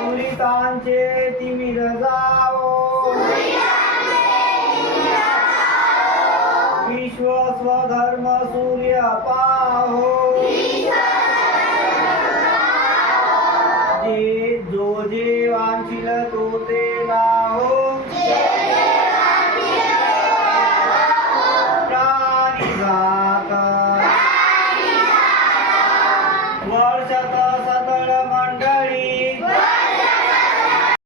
दुरितांचे तिमिर जावो विश्व स्वधर्म सूर्य पाहो जो जे वांछिल तो ते लाहो प्राणी जात वर्षात